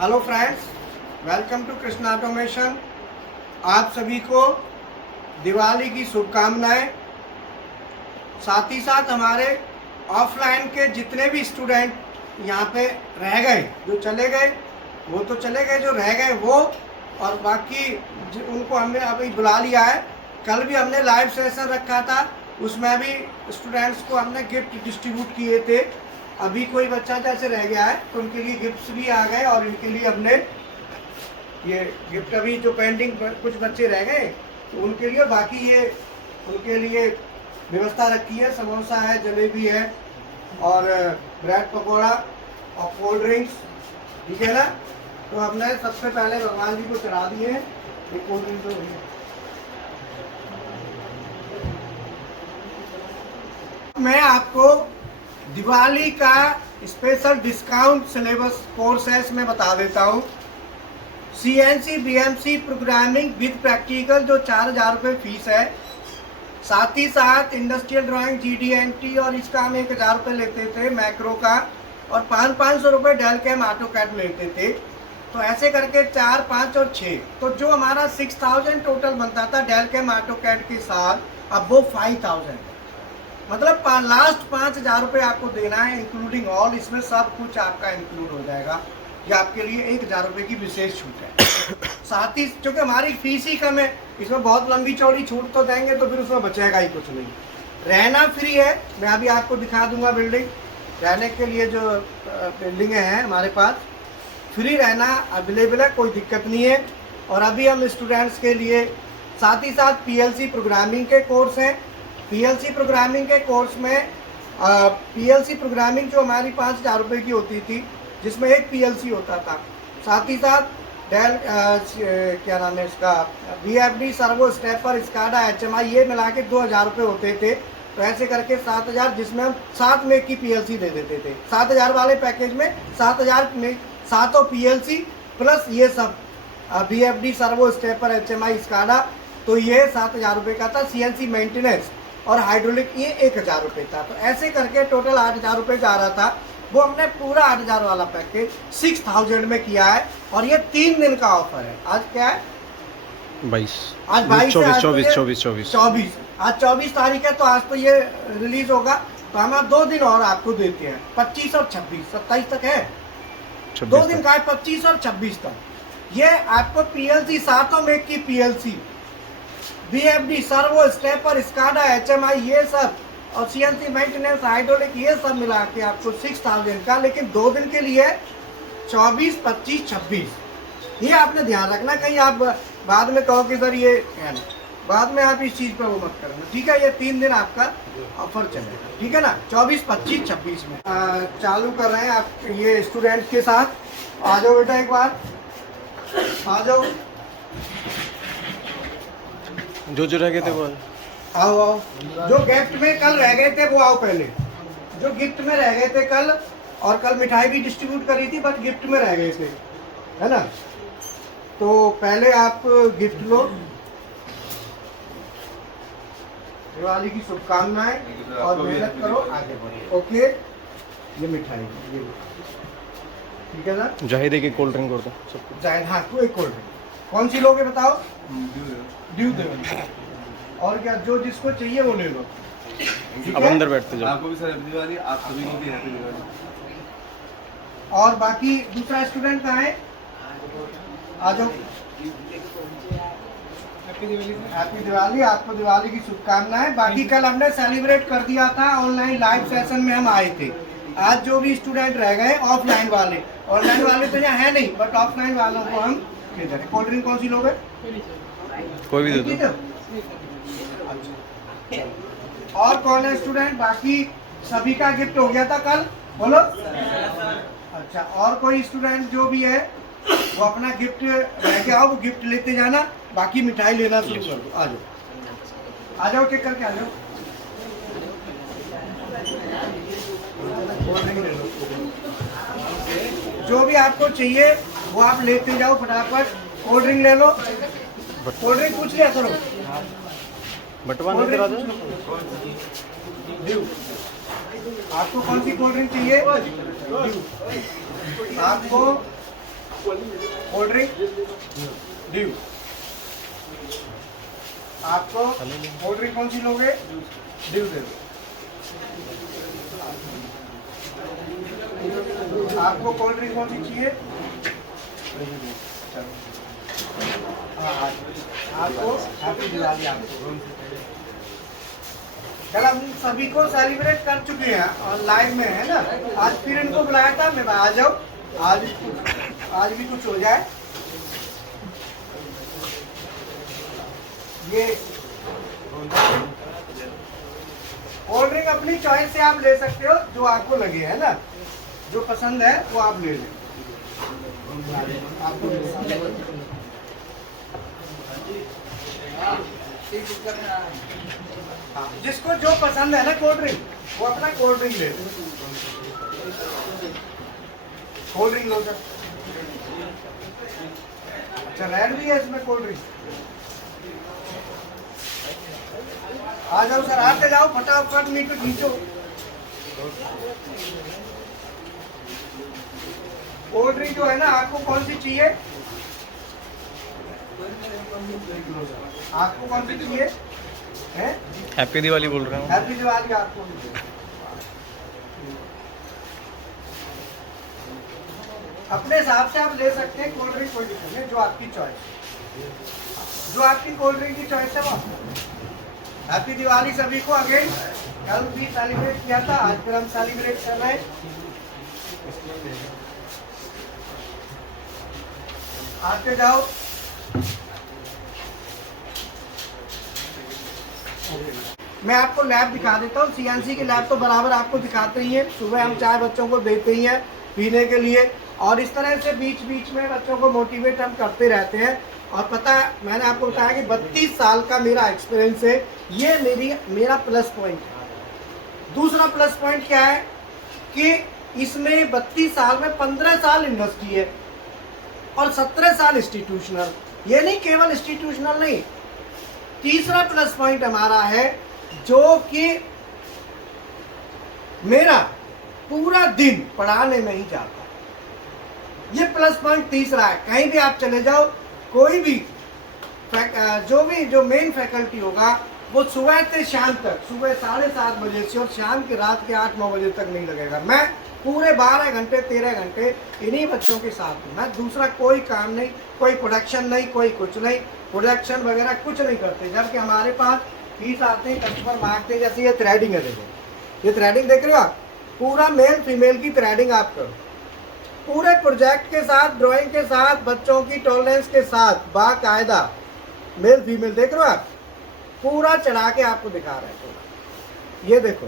Hello friends, welcome to Krishna automation. आप सभी को दिवाली की शुभकामनाएं। साथ ही साथ हमारे ऑफलाइन के जितने भी स्टूडेंट यहाँ पे रह गए, जो चले गए वो तो चले गए, जो रह गए वो, और बाकी उनको हमने अभी बुला लिया है। कल भी हमने लाइव सेशन रखा था, उसमें भी स्टूडेंट्स को हमने गिफ्ट डिस्ट्रीब्यूट किए थे। अभी कोई बच्चा जैसे रह गया है तो उनके लिए गिफ्ट्स भी आ गए, और इनके लिए हमने ये गिफ्ट, अभी जो पेंडिंग कुछ बच्चे रह गए तो उनके लिए, बाकी ये उनके लिए व्यवस्था रखी है। समोसा है, जलेबी है, और ब्रेड पकौड़ा और कोल्ड ड्रिंक्स, ठीक है ना। तो हमने सबसे पहले भगवान जी को चढ़ा दिए हैं ये कोल्ड ड्रिंक। तो मैं आपको दिवाली का स्पेशल डिस्काउंट सिलेबस कोर्सेस में बता देता हूँ। CNC BMC programming with practical जो 4000 रुपये फीस है, साथ ही साथ इंडस्ट्रियल ड्राइंग GD&T, और इसका हम 1000 रुपये लेते थे मैक्रो का, और 500 रुपये डेल कैम ऑटोकैड लेते थे। तो ऐसे करके 4, 5 और 6, तो जो हमारा 6000 टोटल बनता था डेल कैम ऑटोकैड के साथ, अब वो 5000 है। मतलब लास्ट 5000 रुपये आपको देना है इंक्लूडिंग ऑल। इसमें सब कुछ आपका इंक्लूड हो जाएगा। ये आपके लिए 1000 रुपये की विशेष छूट है। साथ ही चूँकि हमारी फीस ही कम है, इसमें बहुत लंबी चौड़ी छूट तो देंगे तो फिर उसमें बचेगा ही कुछ नहीं। रहना फ्री है, मैं अभी आपको दिखा दूंगा बिल्डिंग। रहने के लिए जो बिल्डिंगें हैं हमारे पास, फ्री रहना अवेलेबल है, कोई दिक्कत नहीं है। और अभी हम स्टूडेंट्स के लिए साथ ही साथ PLC प्रोग्रामिंग के कोर्स हैं। PLC प्रोग्रामिंग के कोर्स में PLC प्रोग्रामिंग जो हमारी 5000 रुपये की होती थी, जिसमें एक PLC होता था, साथ ही साथ डेल क्या नाम है इसका, VFD, servo, stepper, SCADA, HMI, ये मिला के 2000 रुपये होते थे। तो ऐसे करके 7000, जिसमें हम 7 में की PLC दे देते थे। 7000 वाले पैकेज में 7000 में 7 PLC प्लस ये सब VFD, servo, stepper, HMI, SCADA, तो ये 7000 रुपये का था। CNC मेंटेनेंस और हाइड्रोलिक ये 1000 रुपये था। तो ऐसे करके टोटल 8000 रुपये जा रहा था। वो हमने पूरा 8000 वाला पैकेज 6000 में किया है, और ये 3 दिन का ऑफर है। आज क्या है? 22, आज 22, 24। आज 24 तारीख है, तो आज तो ये रिलीज होगा। तो हम 2 दिन और आपको देते हैं, 25 और 26, 27 तक है, 2 दिन का है, 25 और 26 तक। ये आपको PLC, 7 में की PLC, VFD, servo, stepper, SCADA, HMI, ये सब, और CNC मेंटेनेंस, हाइड्रोलिक, ये सब मिला के आपको 6000 का। लेकिन 2 दिन के लिए 24, 25, 26, ये आपने ध्यान रखना, कहीं आप बाद में कहो कि सर ये है ना, बाद में आप इस चीज़ पर वो मत करना, ठीक है। ये 3 दिन आपका ऑफर चलेगा, ठीक है ना। 24, 25, 26 में चालू कर रहे हैं आप ये स्टूडेंट के साथ। आ जाओ बेटा, एक बार आ जाओ। जो रह गए थे वो आओ आओ, जो गिफ्ट में कल रह गए थे वो आओ पहले। जो गिफ्ट में रह गए थे कल, और कल मिठाई भी डिस्ट्रीब्यूट करी थी, बट गिफ्ट में रह गए थे, है ना। तो पहले आप गिफ्ट लो। दिवाली की शुभकामनाएं, और मेहनत करो, आगे बढ़ो। ओके, ये मिठाई, ये ठीक है ना। जाहिद है कि कोल्ड ड्रिंक और सब जाहिद, हाँ तू एक कोल्ड ड्रिंक कौन सी लोगे बताओ? ड्यू दे। और क्या, जो जिसको चाहिए वो ले लो। अब अंदर बैठते जाओ। आपको भी सर हैप्पी दिवाली, आप सभी को भी हैप्पी दिवाली। और बाकी दूसरा स्टूडेंट कहाँ है? आ जाओ। हैप्पी दिवाली, आपको दिवाली की शुभकामनाएं। बाकी कल हमने सेलिब्रेट कर दिया था, ऑनलाइन लाइव सेशन में हम आए थे। आज जो भी स्टूडेंट रह गए ऑफलाइन वाले, ऑनलाइन वाले तो यहाँ है नहीं, बट ऑफलाइन वालों को हम दे रहे। कोल्ड ड्रिंक कौन सी लोगे? कोई भी दे दो। और कौन है स्टूडेंट? बाकी सभी का गिफ्ट हो गया था कल, बोलो। अच्छा, और कोई स्टूडेंट जो भी है वो अपना गिफ्ट रह के आओ, वो गिफ्ट लेते जाना, बाकी मिठाई लेना शुरू कर दो। आ जाओ, आ जाओ, टेक करके आ जाओ। जो भी आपको चाहिए वो आप लेते जाओ फटाफट। कोल्ड ड्रिंक ले लो, कोल्ड ड्रिंक पूछ लिया करो। बटवा नहीं करा दो। आपको कौन सी कोल्ड ड्रिंक चाहिए? आपको कोल्ड ड्रिंक ड्यू। आपको कोल्ड ड्रिंक कौन सी लोगे? ड्यू दे दो। आपको कोल्ड ड्रिंक कौन सी चाहिए? हाँ, आपको हैप्पी दिवाली। आपको कल हम सभी को सेलिब्रेट कर चुके हैं और लाइव में है ना। आज फिर इनको बुलाया था, मैं आ जाओ, आज भी कुछ हो जाए। ये कोल्ड ड्रिंक अपनी चॉइस से आप ले सकते हो, जो आपको लगे, है ना, जो पसंद है वो आप ले लें। आपको जिसको जो पसंद है ना कोल्ड ड्रिंक, वो अपना कोल्ड ड्रिंक ले ले। कोल्ड ड्रिंक लो सर। अच्छा, रेड भी है इसमें कोल्ड ड्रिंक। आ जाओ सर, आते जाओ, फटाफट नीचे खींचो। कोल्ड ड्रिंक जो है ना, आपको कौन सी चाहिए? आपको कौन सी चाहिए? है हैप्पी दिवाली बोल रहा हूँ। हैप्पी दिवाली। आपको अपने हिसाब से आप ले सकते हैं कोल्ड ड्रिंक, कोई दिक्कत नहीं, जो आपकी चॉइस, जो आपकी कोल्ड ड्रिंक की चॉइस है वो। हैप्पी दिवाली सभी को। अगेन कल भी सेलिब्रेट किया था, आज फिर हम सेलिब्रेट कर रहे हैं। आते जाओ। मैं आपको लैब दिखा देता हूँ। सीएनसी की लैब तो बराबर आपको दिखाते ही हैं। सुबह हम चाय बच्चों को देते ही हैं पीने के लिए, और इस तरह से बीच बीच में बच्चों को मोटिवेट हम करते रहते हैं। और पता है, मैंने आपको बताया कि 32 साल का मेरा एक्सपीरियंस है। ये मेरा प्लस पॉइंट है। दूसरा प्लस पॉइंट क्या है कि इसमें 32 साल में 15 साल यूनिवर्सिटी है और 17 साल इंस्टीट्यूशनल। ये नहीं, केवल इंस्टीट्यूशनल नहीं। तीसरा प्लस पॉइंट हमारा है जो कि मेरा पूरा दिन पढ़ाने में ही जाता है। ये प्लस पॉइंट तीसरा है। कहीं भी आप चले जाओ, कोई भी जो मेन फैकल्टी होगा वो सुबह से शाम तक, सुबह 7:30 बजे से और शाम के रात के 8-9 बजे तक नहीं लगेगा। मैं पूरे 12 घंटे 13 घंटे इन्हीं बच्चों के साथ हूँ। मैं दूसरा कोई काम नहीं, कोई प्रोडक्शन नहीं, कोई कुछ नहीं, प्रोडक्शन वगैरह कुछ नहीं करते। जबकि हमारे पास फीस आते हैं, कस्टमर मांगते हैं। जैसे ये थ्रेडिंग है, देखो, ये थ्रेडिंग देख रहे हो आप, पूरा मेल फीमेल की थ्रेडिंग आप करो, पूरे प्रोजेक्ट के साथ, ड्राइंग के साथ, बच्चों की टॉलरेंस के साथ, बाकायदा मेल फीमेल देख रहे हो आप, पूरा चढ़ा के आपको दिखा रहे हैं। ये देखो,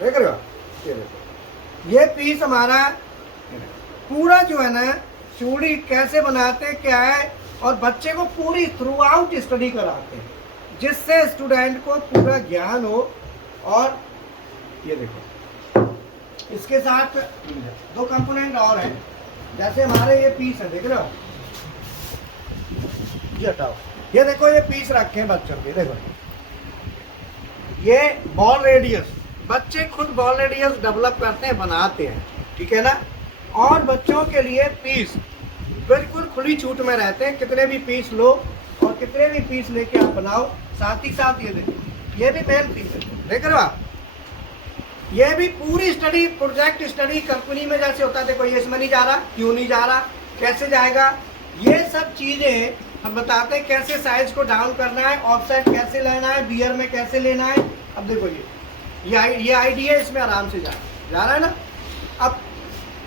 देख रहे हो, ये देखो, ये पीस हमारा पूरा जो है ना, चूड़ी कैसे बनाते क्या है, और बच्चे को पूरी थ्रू आउट स्टडी कराते हैं, जिससे स्टूडेंट को पूरा ज्ञान हो। और ये देखो, इसके साथ 2 कंपोनेंट और हैं। जैसे हमारे ये पीस है, देख रहे हो, ये हटाओ, ये देखो, ये पीस रखे हैं बच्चों के। देखो, ये बॉल रेडियस, बच्चे खुद बॉल रेडियस डेवलप करते हैं, बनाते हैं, ठीक है ना। और बच्चों के लिए पीस बिल्कुल खुली छूट में रहते हैं, कितने भी पीस लो और कितने भी पीस लेके आप बनाओ। साथ ही साथ ये देखो, ये भी मेल पीस है, देख रहे हो आप, ये भी पूरी स्टडी, प्रोजेक्ट स्टडी कंपनी में जैसे होता है। देखो, ये इसमें नहीं जा रहा, क्यों नहीं जा रहा, कैसे जाएगा, ये सब चीजें हम बताते हैं। कैसे साइज को डाउन करना है, ऑफसेट कैसे लेना है, बियर में कैसे लेना है। अब देखो, ये आइडिया इसमें आराम से जा रहा है ना। अब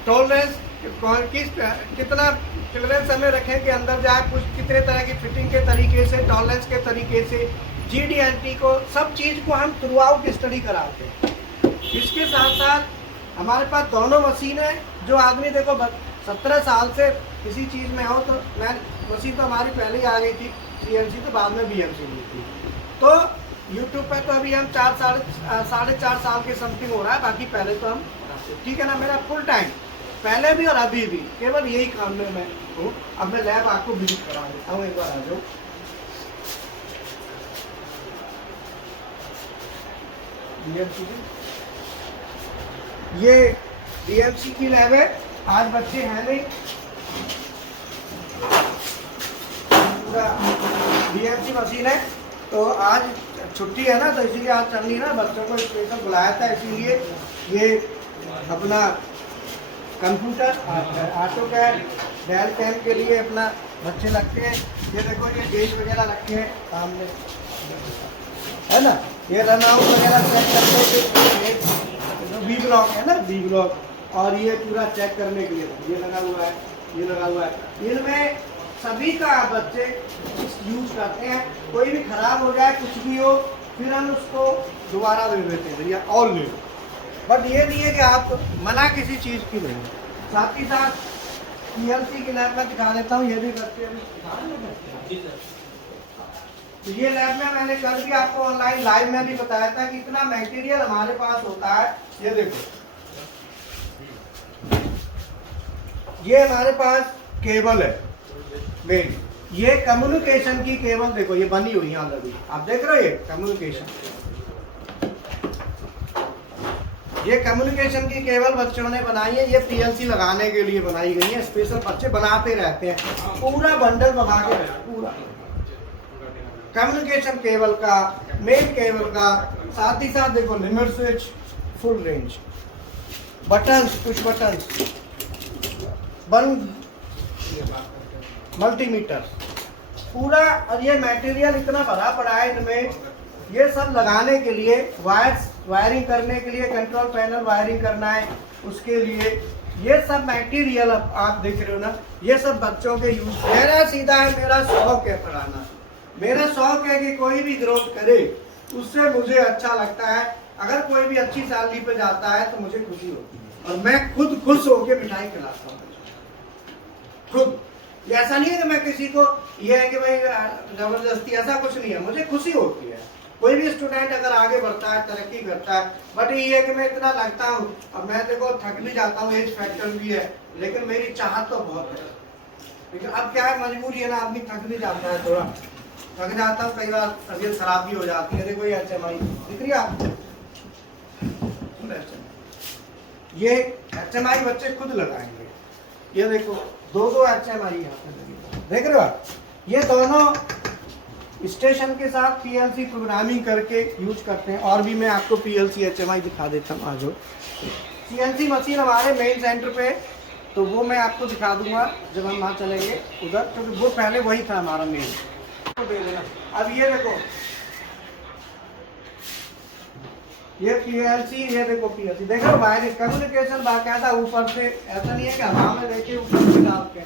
टॉलरेंस कितना क्लियरेंस हमें रखें कि अंदर जाए, कुछ कितने तरह की फिटिंग के तरीके से, टॉलरेंस के तरीके से, GD&T को, सब चीज़ को हम थ्रू आउट स्टडी कराते हैं। इसके साथ साथ हमारे पास दोनों मशीन है। जो आदमी देखो 17 साल से किसी चीज़ में हो, तो मैं मशीन तो हमारी पहले ही आ गई थी, CNC तो बाद में BMC ली थी। तो यूट्यूब पे तो अभी हम 4 साढ़े 4 साल के समथिंग हो रहा है। बाकी पहले तो हम, ठीक है ना, मेरा फुल टाइम पहले भी और अभी भी केवल यही काम में मैं हूँ। अब मैं लैब आपको विजिट करा देता हूँ, एक बार आ जाओ। ये BMC की लैब है। आज बच्चे हैं नहीं, पूरा BMC मशीन है, तो आज छुट्टी है ना, तो इसीलिए आज चल नहीं ना, बच्चों को स्पेशल बुलाया था, इसीलिए ये अपना कंप्यूटर ऑटोकैड डेल कैम के लिए अपना बच्चे लगते हैं। ये देखो ये गेज वगैरह रखे हैं सामने, है ना, ये रनआउट वगैरह चेक करने के लिए बी ब्लॉक है ना, बी ब्लॉक, और ये पूरा चेक करने के लिए ये लगा हुआ है, ये लगा हुआ है। इनमें सभी का बच्चे यूज करते हैं, कोई भी खराब हो जाए कुछ भी हो फिर हम उसको दोबारा दे देते हैं, भैया और ले लो, बट ये नहीं है कि आप मना किसी चीज़ की नहीं। साथ ही साथ PLC की लैब में दिखा देता हूँ, ये भी बच्चे तो ये लैब में मैंने कल भी आपको ऑनलाइन लाइव में भी बताया था कि इतना मटेरियल हमारे पास होता है। ये देखो, ये हमारे पास केबल है मेन, ये कम्युनिकेशन की केबल देखो, ये बनी हुई है ऑलरेडी, आप देख रहे हो, ये कम्युनिकेशन, ये कम्युनिकेशन की केबल बच्चों ने बनाई है, ये PLC लगाने के लिए बनाई गई है, स्पेशल बच्चे बनाते रहते हैं, पूरा बंडल बना के पूरा कम्युनिकेशन केबल का, मेन केबल का, साथ ही साथ देखो limit switch, full range, buttons, push buttons, बंद मल्टीमीटर, पूरा। और ये मटेरियल इतना भरा पड़ा है इनमें, ये सब लगाने के लिए वायरिंग करने के लिए, कंट्रोल पैनल वायरिंग करना है उसके लिए, ये सब मटेरियल आप देख रहे हो ना, ये सब बच्चों के यूज। मेरा सीधा है, मेरा शौक है पढ़ाना, मेरा शौक है कि कोई भी ग्रोथ करे उससे मुझे अच्छा लगता है। अगर कोई भी अच्छी सैलरी पे जाता है तो मुझे खुशी होती है, और मैं खुद खुश होकर मिठाई खिलाता हूँ खुद। ऐसा नहीं है कि मैं किसी को ये है कि भाई जबरदस्ती, ऐसा कुछ नहीं है, मुझे खुशी होती है। कोई भी स्टूडेंट अगर आगे बढ़ता है, तरक्की करता है, बट ये है कि मैं इतना लगता हूँ, अब मैं देखो थक भी जाता हूँ, एज फैक्टर भी है, लेकिन मेरी चाहत तो बहुत है। लेकिन अब क्या है, मजबूरी है ना, आदमी थक भी जाता है, थोड़ा थक जाता हूँ, कई बार तबीयत खराब भी हो जाती है। देखो ये HMI दिख रही है आपको, ये HMI बच्चे खुद लगाएंगे, ये देखो दो HMI यहाँ पे लगी, देख रहे हो आप, ये दोनों स्टेशन के साथ PLC प्रोग्रामिंग करके यूज करते हैं। और भी मैं आपको PLC HMI दिखा देता हूँ, आज CNC मशीन हमारे मेन सेंटर पे, तो वो मैं आपको दिखा दूंगा जब हम वहाँ चलेंगे उधर, क्योंकि वो पहले वही था हमारा मेन। तो दे देना। अब ये देखो, ये PLC, ये देखो PLC, देखो वायरिंग कम्युनिकेशन बाकायदा ऊपर से, ऐसा नहीं है कि हवा में देखे ऊपर से डाल के,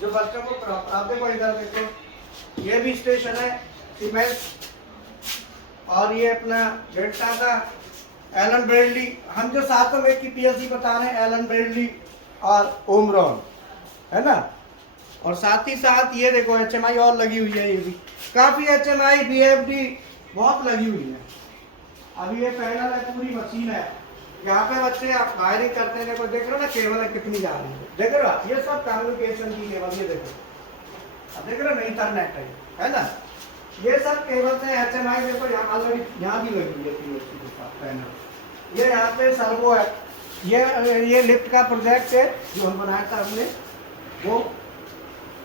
जो बच्चों को पढ़ाते को इधर देखो, ये भी स्टेशन है सीमेंस, और ये अपना डेल्टा का एलन ब्रेडली, हम जो 700 वेट की PLC बता रहे हैं, एलन ब्रेडली और ओमरॉन, है ना। और साथ ही साथ ये देखो HMI और लगी हुई है, ये भी काफी HMI BFD बहुत लगी हुई है। अभी ये पैनल है, पूरी मशीन है, यहाँ पे बच्चे आप वायरिंग करते हैं, देखो देख रहे हो ना केबल कितनी जा रही है, देख रहे हो, ये सब कम्युनिकेशन की केबल, ये देखो, अब देख रहे हो ना, इंटरनेट है ना, ये सब केबल से HMI देखो, यहाँ ऑलरेडी यहाँ भी लगी हुई है PLC के साथ पैनल। ये यहाँ पे सर्वो है, ये लिफ्ट का प्रोजेक्ट है जो हम बनाया था हमने वो,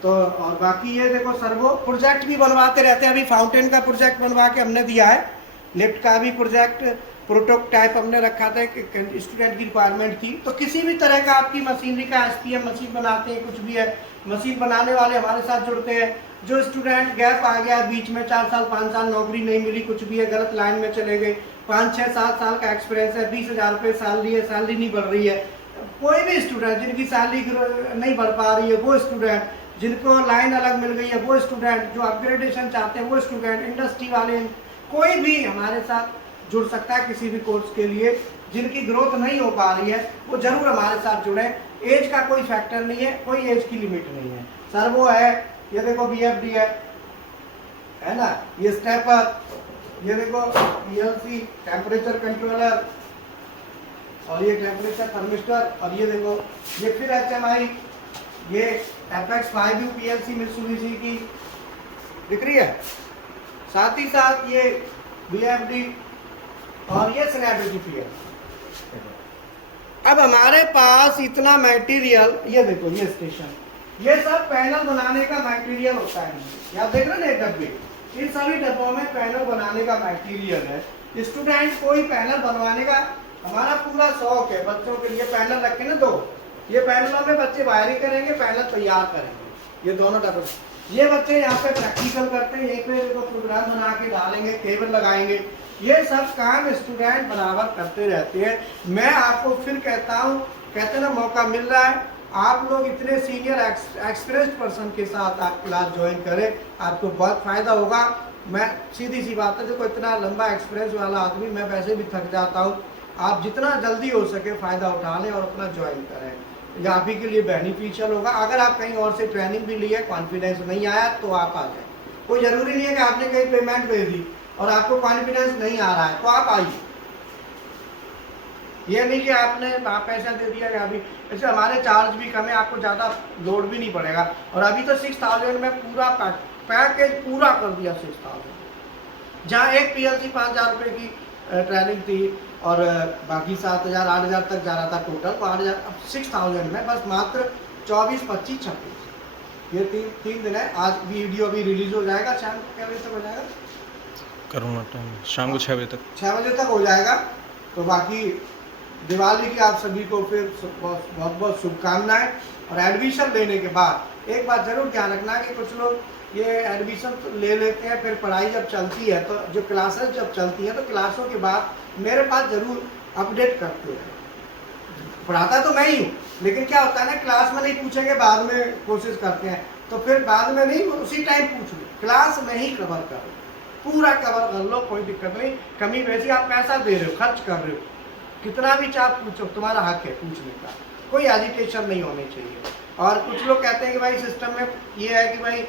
तो और बाकी ये देखो सर्वो प्रोजेक्ट भी बनवाते रहते हैं। अभी फाउंटेन का प्रोजेक्ट बनवा के हमने दिया है, लिफ्ट का भी प्रोजेक्ट प्रोटोटाइप हमने रखा था, स्टूडेंट की रिक्वायरमेंट थी। तो किसी भी तरह का आपकी मशीनरी का SPM मशीन बनाते हैं, कुछ भी है, मशीन बनाने वाले हमारे साथ जुड़ते हैं। जो स्टूडेंट गैप आ गया बीच में, 4 साल 5 साल नौकरी नहीं मिली, कुछ भी है, गलत लाइन में चले गए, 5 6 7 साल का एक्सपीरियंस है, 20,000 रुपये सैलरी है, सैलरी नहीं बढ़ रही है, कोई भी स्टूडेंट जिनकी सैलरी नहीं बढ़ पा रही है, वो स्टूडेंट, जिनको लाइन अलग मिल गई है वो स्टूडेंट, जो अपग्रेडेशन चाहते हैं वो स्टूडेंट, इंडस्ट्री वाले, कोई भी हमारे साथ जुड़ सकता है किसी भी कोर्स के लिए। जिनकी ग्रोथ नहीं हो पा रही है वो जरूर हमारे साथ जुड़े। एज का कोई फैक्टर नहीं है, कोई एज की लिमिट नहीं है। सर्वो है, ये देखो BFD है ना, ये स्टेपर, ये देखो PLC टेम्परेचर कंट्रोलर, और ये टेम्परेचर थर्मिस्टर, और ये देखो ये फिर HMI, ये FX5U PLC मित्सुबिशी की दिख रही है, साथ ही साथ ये BFD और ये स्नैप की PLC। अब हमारे पास इतना मटेरियल, ये देखो ये स्टेशन, ये सब पैनल बनाने का मटेरियल होता है। ये आप देख रहे हैं ना डब्बे, इन सभी डब्बों में पैनल बनाने का मटेरियल है। स्टूडेंट कोई पैनल बनवाने का, हमारा पूरा शौक है बच्चों के लिए पैनल रखे ना दो, ये पैनलों में बच्चे वायरिंग करेंगे, पैनल तैयार करेंगे, ये दोनों डब्बे। ये बच्चे यहाँ पे प्रैक्टिकल करते हैं, यहीं पे देखो प्रोग्राम बना के डालेंगे, केबल लगाएंगे, ये सब काम स्टूडेंट बराबर करते रहते हैं। मैं आपको फिर कहता हूँ, कहते ना मौका मिल रहा है, आप लोग इतने सीनियर एक्सपीरियंस्ड पर्सन के साथ आप क्लास ज्वाइन करें, आपको बहुत फायदा होगा। मैं सीधी सी बात है, देखो इतना लंबा एक्सपीरियंस वाला आदमी, मैं वैसे भी थक जाता हूँ। आप जितना जल्दी हो सके फ़ायदा उठा लें और अपना ज्वाइन करें, ये आप ही के लिए बेनिफिशियल होगा। अगर आप कहीं और से ट्रेनिंग भी ली है, कॉन्फिडेंस नहीं आया तो आप आ जाए, कोई ज़रूरी नहीं है कि आपने कहीं पेमेंट भेज दी और आपको कॉन्फिडेंस नहीं आ रहा है तो आप आइए। ये नहीं कि आपने पैसा दे दिया कि अभी, ऐसे हमारे चार्ज भी कम है, आपको ज़्यादा लोड भी नहीं पड़ेगा। और अभी तो 6000 में पूरा पैकेज पूरा कर दिया 6000, जहाँ एक PLC 5000 रुपये की ट्रेनिंग थी और बाकी 7000 8000 तक जा रहा था टोटल, तो 8000 अब 6000 में बस मात्र 24 25 26 ये तीन दिन है। आज वीडियो भी रिलीज हो जाएगा, शाम को क्या बजे तक हो जाएगा, करूँगा टाइम शाम को 6 बजे तक, 6 बजे तक हो जाएगा। तो बाकी दिवाली की आप सभी को फिर बहुत बहुत शुभकामनाएं। और एडमिशन लेने के बाद एक बात जरूर ध्यान रखना कि कुछ लोग ये एडमिशन तो ले लेते हैं, फिर पढ़ाई जब चलती है तो जो क्लासेस जब चलती हैं तो क्लासों के बाद मेरे पास ज़रूर अपडेट करते हैं। पढ़ाता तो मैं ही हूँ, लेकिन क्या होता है ना, क्लास में नहीं पूछेंगे, बाद में कोशिश करते हैं, तो फिर बाद में नहीं, उसी टाइम पूछ लो, क्लास में ही कवर करो, पूरा कवर कर लो, कोई दिक्कत नहीं। कमी वैसी आप पैसा दे रहे हो, खर्च कर रहे हो, कितना भी चाहे पूछो, तुम्हारा हक है पूछने का, कोई एजिटेशन नहीं होनी चाहिए। और कुछ लोग कहते हैं कि भाई सिस्टम में ये है कि भाई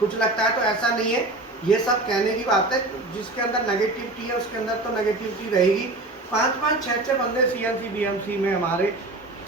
कुछ लगता है, तो ऐसा नहीं है, ये सब कहने की बात है। जिसके अंदर नेगेटिविटी है उसके अंदर तो नेगेटिविटी रहेगी। 5-5 6-6 बंदे CNC BMC में हमारे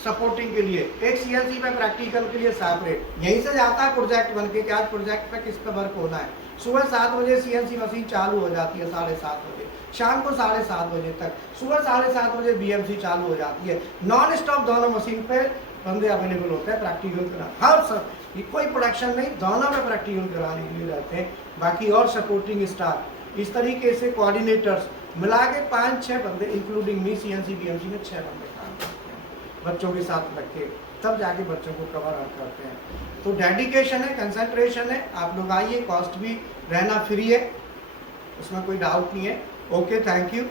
सपोर्टिंग के लिए, एक CNC में प्रैक्टिकल के लिए सेपरेट, यहीं से जाता है प्रोजेक्ट बन के कि आज प्रोजेक्ट पे किस पे वर्क होना है। सुबह 7 बजे CNC मशीन चालू हो जाती है, 7:30 बजे, शाम को 7:30 बजे तक, सुबह 7:30 बजे BMC चालू हो जाती है। नॉन स्टॉप दोनों मशीन पे बंदे अवेलेबल होते हैं प्रैक्टिकल करा, हर सब, ये कोई प्रोडक्शन नहीं, दोनों में प्रैक्टिकल कराने के लिए रहते हैं। बाकी और सपोर्टिंग स्टाफ, इस तरीके से कोऑर्डिनेटर्स मिला के 5-6 बंदे इंक्लूडिंग मी CNC BMC में 6 बंदे काम करते हैं बच्चों के साथ लग के, तब जाके बच्चों को कवर अप करते हैं। तो डेडिकेशन है, कंसंट्रेशन है, आप लोग आइए, कॉस्ट भी रहना फ्री है, उसमें कोई डाउट नहीं है। Okay, thank you.